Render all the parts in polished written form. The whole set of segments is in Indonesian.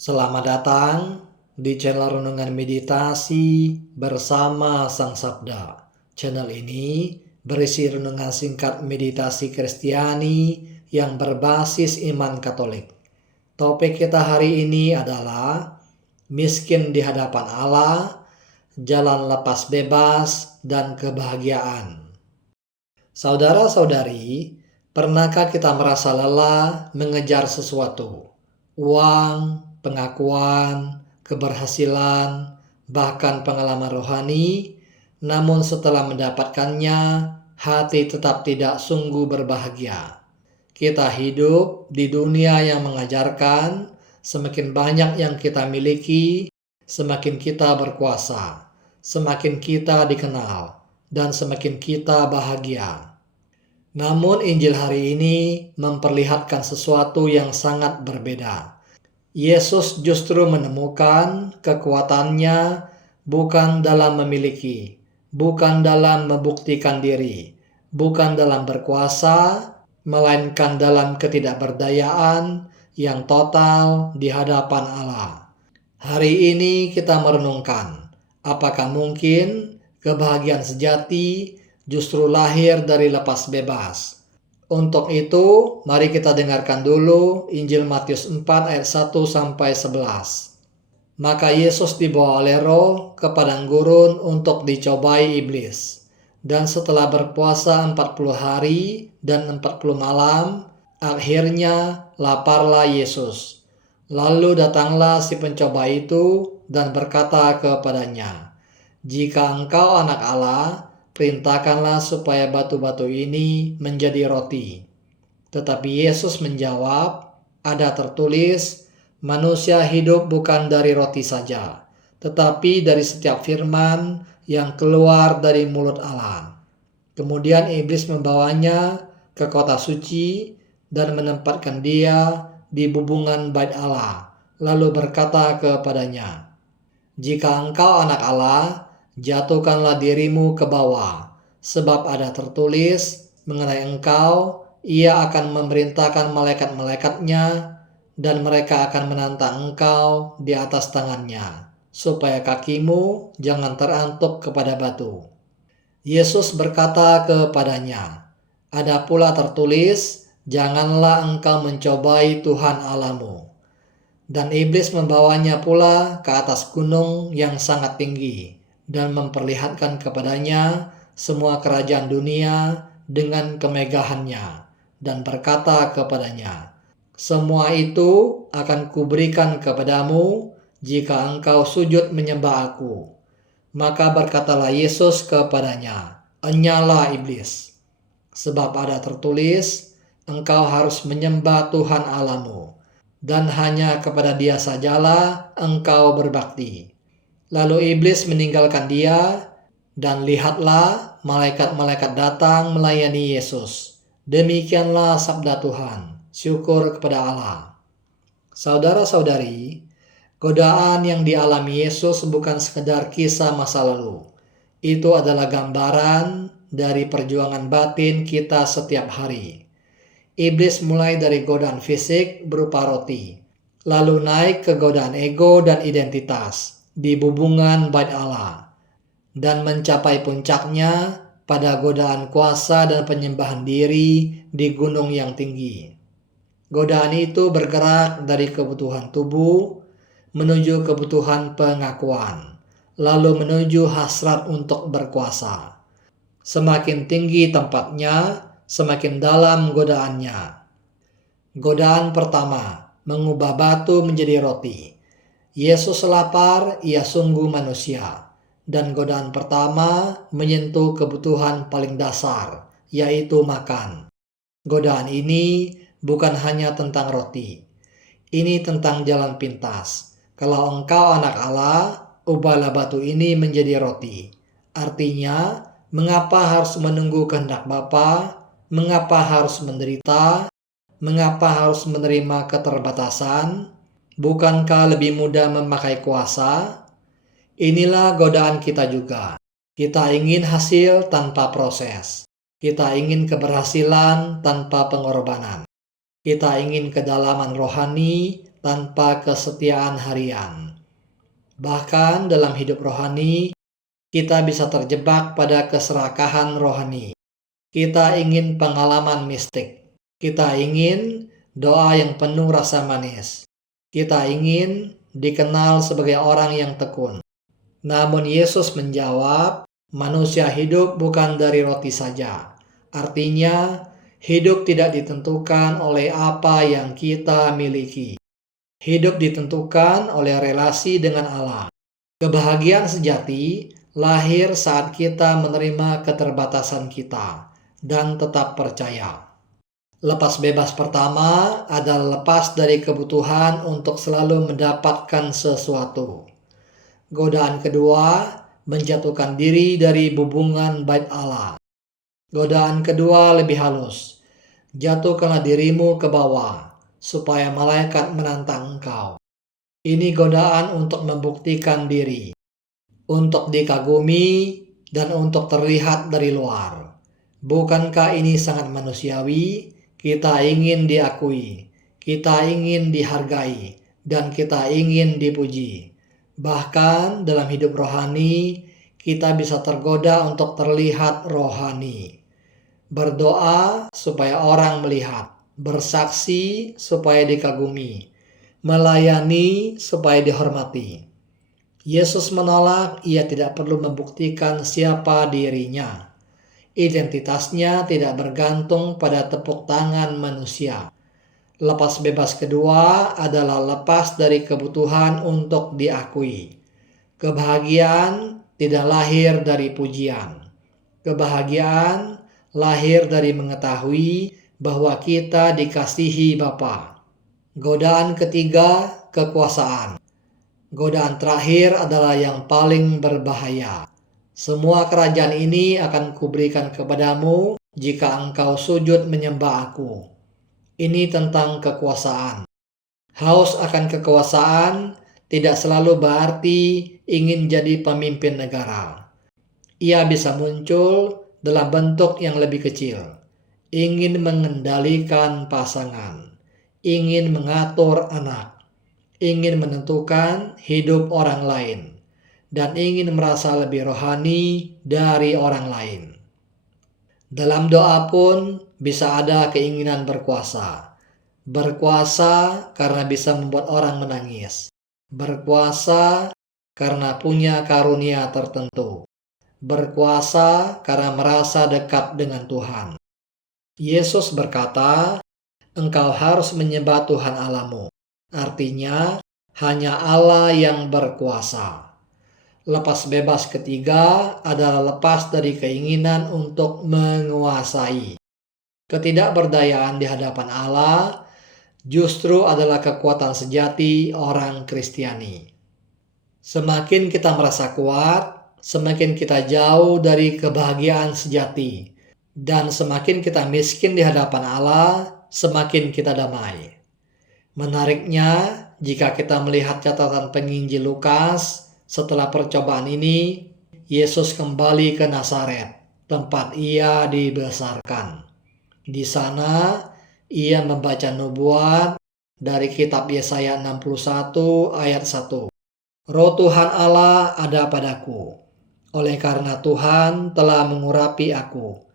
Selamat datang di channel Renungan Meditasi bersama Sang Sabda. Channel ini berisi renungan singkat meditasi Kristiani yang berbasis iman Katolik. Topik kita hari ini adalah miskin di hadapan Allah, jalan lepas bebas, dan kebahagiaan. Saudara-saudari, pernahkah kita merasa lelah mengejar sesuatu? Uang, pengakuan, keberhasilan, bahkan pengalaman rohani, namun setelah mendapatkannya, hati tetap tidak sungguh berbahagia. Kita hidup di dunia yang mengajarkan semakin banyak yang kita miliki, semakin kita berkuasa, semakin kita dikenal, dan semakin kita bahagia. Namun Injil hari ini memperlihatkan sesuatu yang sangat berbeda. Yesus justru menemukan kekuatannya bukan dalam memiliki, bukan dalam membuktikan diri, bukan dalam berkuasa, melainkan dalam ketidakberdayaan yang total di hadapan Allah. Hari ini kita merenungkan, apakah mungkin kebahagiaan sejati justru lahir dari lepas bebas? Untuk itu, mari kita dengarkan dulu Injil Matius 4 ayat 1-11. Maka Yesus dibawa oleh Roh ke padang gurun untuk dicobai iblis. Dan setelah berpuasa 40 hari dan 40 malam, akhirnya laparlah Yesus. Lalu datanglah si pencoba itu dan berkata kepadanya, "Jika engkau anak Allah, perintahkanlah supaya batu-batu ini menjadi roti." Tetapi Yesus menjawab, "Ada tertulis, manusia hidup bukan dari roti saja, tetapi dari setiap firman yang keluar dari mulut Allah." Kemudian iblis membawanya ke kota suci dan menempatkan dia di bubungan bait Allah, lalu berkata kepadanya, "Jika engkau anak Allah, jatuhkanlah dirimu ke bawah, sebab ada tertulis mengenai engkau, ia akan memerintahkan malaikat-malaikatnya, dan mereka akan menantang engkau di atas tangannya, supaya kakimu jangan terantuk kepada batu." Yesus berkata kepadanya, "Ada pula tertulis, janganlah engkau mencobai Tuhan Allahmu." Dan iblis membawanya pula ke atas gunung yang sangat tinggi dan memperlihatkan kepadanya semua kerajaan dunia dengan kemegahannya, dan berkata kepadanya, "Semua itu akan kuberikan kepadamu jika engkau sujud menyembah aku." Maka berkatalah Yesus kepadanya, "Enyalah iblis, sebab ada tertulis, engkau harus menyembah Tuhan Allahmu, dan hanya kepada Dia sajalah engkau berbakti." Lalu iblis meninggalkan dia, dan lihatlah malaikat-malaikat datang melayani Yesus. Demikianlah sabda Tuhan. Syukur kepada Allah. Saudara-saudari, godaan yang dialami Yesus bukan sekedar kisah masa lalu. Itu adalah gambaran dari perjuangan batin kita setiap hari. Iblis mulai dari godaan fisik berupa roti, lalu naik ke godaan ego dan identitas di bubungan bait Allah, dan mencapai puncaknya pada godaan kuasa dan penyembahan diri di gunung yang tinggi. Godaan itu bergerak dari kebutuhan tubuh menuju kebutuhan pengakuan, lalu menuju hasrat untuk berkuasa. Semakin tinggi tempatnya, semakin dalam godaannya. Godaan pertama, mengubah batu menjadi roti. Yesus lapar, ia sungguh manusia. Dan godaan pertama menyentuh kebutuhan paling dasar, yaitu makan. Godaan ini bukan hanya tentang roti. Ini tentang jalan pintas. Kalau engkau anak Allah, ubahlah batu ini menjadi roti. Artinya, mengapa harus menunggu kehendak Bapa? Mengapa harus menderita? Mengapa harus menerima keterbatasan? Bukankah lebih mudah memakai kuasa? Inilah godaan kita juga. Kita ingin hasil tanpa proses. Kita ingin keberhasilan tanpa pengorbanan. Kita ingin kedalaman rohani tanpa kesetiaan harian. Bahkan dalam hidup rohani, kita bisa terjebak pada keserakahan rohani. Kita ingin pengalaman mistik. Kita ingin doa yang penuh rasa manis. Kita ingin dikenal sebagai orang yang tekun. Namun Yesus menjawab, manusia hidup bukan dari roti saja. Artinya, hidup tidak ditentukan oleh apa yang kita miliki. Hidup ditentukan oleh relasi dengan Allah. Kebahagiaan sejati lahir saat kita menerima keterbatasan kita dan tetap percaya. Lepas bebas pertama adalah lepas dari kebutuhan untuk selalu mendapatkan sesuatu. Godaan kedua, menjatuhkan diri dari hubungan bait Allah. Godaan kedua lebih halus. Jatuhkanlah dirimu ke bawah, supaya malaikat menantang engkau. Ini godaan untuk membuktikan diri, untuk dikagumi, dan untuk terlihat dari luar. Bukankah ini sangat manusiawi? Kita ingin diakui, kita ingin dihargai, dan kita ingin dipuji. Bahkan dalam hidup rohani, kita bisa tergoda untuk terlihat rohani. Berdoa supaya orang melihat, bersaksi supaya dikagumi, melayani supaya dihormati. Yesus menolak, ia tidak perlu membuktikan siapa dirinya. Identitasnya tidak bergantung pada tepuk tangan manusia. Lepas bebas kedua adalah lepas dari kebutuhan untuk diakui. Kebahagiaan tidak lahir dari pujian. Kebahagiaan lahir dari mengetahui bahwa kita dikasihi Bapa. Godaan ketiga, kekuasaan. Godaan terakhir adalah yang paling berbahaya. Semua kerajaan ini akan kuberikan kepadamu jika engkau sujud menyembah aku. Ini tentang kekuasaan. Haus akan kekuasaan tidak selalu berarti ingin jadi pemimpin negara. Ia bisa muncul dalam bentuk yang lebih kecil. Ingin mengendalikan pasangan. Ingin mengatur anak. Ingin menentukan hidup orang lain. Dan ingin merasa lebih rohani dari orang lain. Dalam doa pun bisa ada keinginan berkuasa. Berkuasa karena bisa membuat orang menangis. Berkuasa karena punya karunia tertentu. Berkuasa karena merasa dekat dengan Tuhan. Yesus berkata, engkau harus menyembah Tuhan Allahmu. Artinya, hanya Allah yang berkuasa. Lepas bebas ketiga adalah lepas dari keinginan untuk menguasai. Ketidakberdayaan di hadapan Allah justru adalah kekuatan sejati orang Kristiani. Semakin kita merasa kuat, semakin kita jauh dari kebahagiaan sejati. Dan semakin kita miskin di hadapan Allah, semakin kita damai. Menariknya, jika kita melihat catatan penginjil Lukas, setelah percobaan ini, Yesus kembali ke Nazaret, tempat ia dibesarkan. Di sana, ia membaca nubuat dari kitab Yesaya 61 ayat 1. Roh Tuhan Allah ada padaku, oleh karena Tuhan telah mengurapi aku.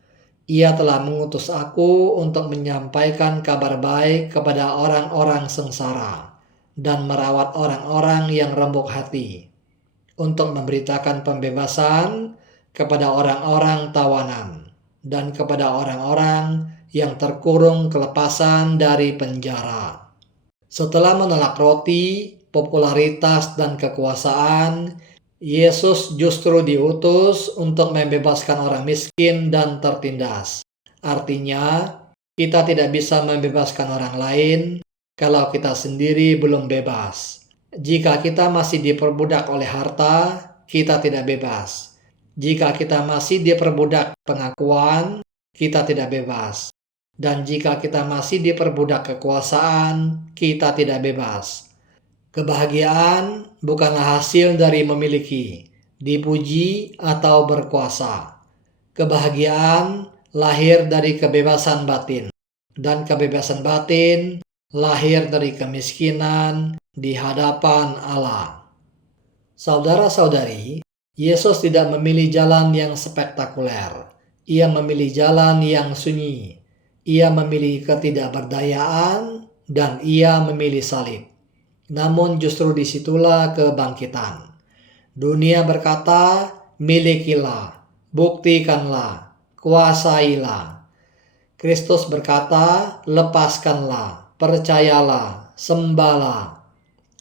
Ia telah mengutus aku untuk menyampaikan kabar baik kepada orang-orang sengsara dan merawat orang-orang yang rembuk hati, untuk memberitakan pembebasan kepada orang-orang tawanan dan kepada orang-orang yang terkurung kelepasan dari penjara. Setelah menolak roti, popularitas, dan kekuasaan, Yesus justru diutus untuk membebaskan orang miskin dan tertindas. Artinya, kita tidak bisa membebaskan orang lain kalau kita sendiri belum bebas. Jika kita masih diperbudak oleh harta, kita tidak bebas. Jika kita masih diperbudak pengakuan, kita tidak bebas. Dan jika kita masih diperbudak kekuasaan, kita tidak bebas. Kebahagiaan bukanlah hasil dari memiliki, dipuji, atau berkuasa. Kebahagiaan lahir dari kebebasan batin. Dan kebebasan batin lahir dari kemiskinan di hadapan Allah. Saudara-saudari, Yesus tidak memilih jalan yang spektakuler. Ia memilih jalan yang sunyi. Ia memilih ketidakberdayaan dan ia memilih salib. Namun justru disitulah kebangkitan. Dunia berkata, milikilah, buktikanlah, kuasailah. Kristus berkata, lepaskanlah, percayalah, sembahlah.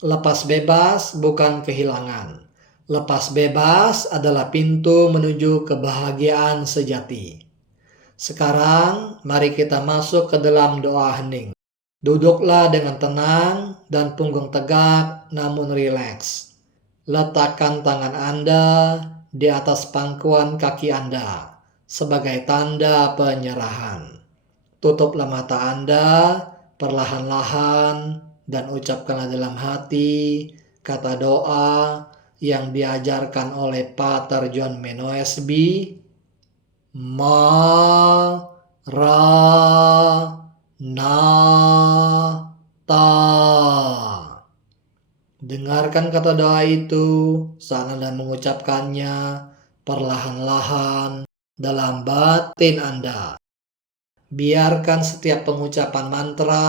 Lepas bebas bukan kehilangan. Lepas bebas adalah pintu menuju kebahagiaan sejati. Sekarang, mari kita masuk ke dalam doa hening. Duduklah dengan tenang dan punggung tegak namun rileks. Letakkan tangan Anda di atas pangkuan kaki Anda sebagai tanda penyerahan. Tutuplah mata Anda perlahan-lahan dan ucapkanlah dalam hati kata doa yang diajarkan oleh Pater John Menoesby. Maranatha. Dengarkan kata doa itu saat Anda mengucapkannya perlahan-lahan dalam batin Anda. Biarkan setiap pengucapan mantra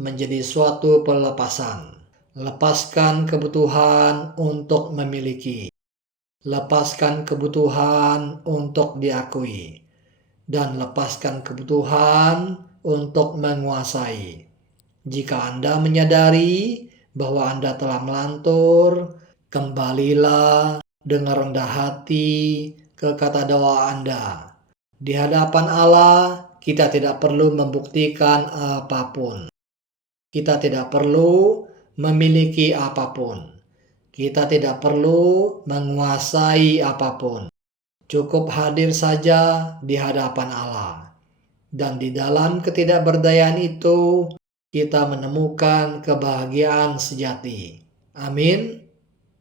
menjadi suatu pelepasan. Lepaskan kebutuhan untuk memiliki. Lepaskan kebutuhan untuk diakui. Dan lepaskan kebutuhan untuk menguasai. Jika Anda menyadari bahwa Anda telah melantur, kembalilah dengan rendah hati ke kata doa Anda. Di hadapan Allah, kita tidak perlu membuktikan apapun. Kita tidak perlu memiliki apapun. Kita tidak perlu menguasai apapun. Cukup hadir saja di hadapan Allah. Dan di dalam ketidakberdayaan itu, kita menemukan kebahagiaan sejati. Amin.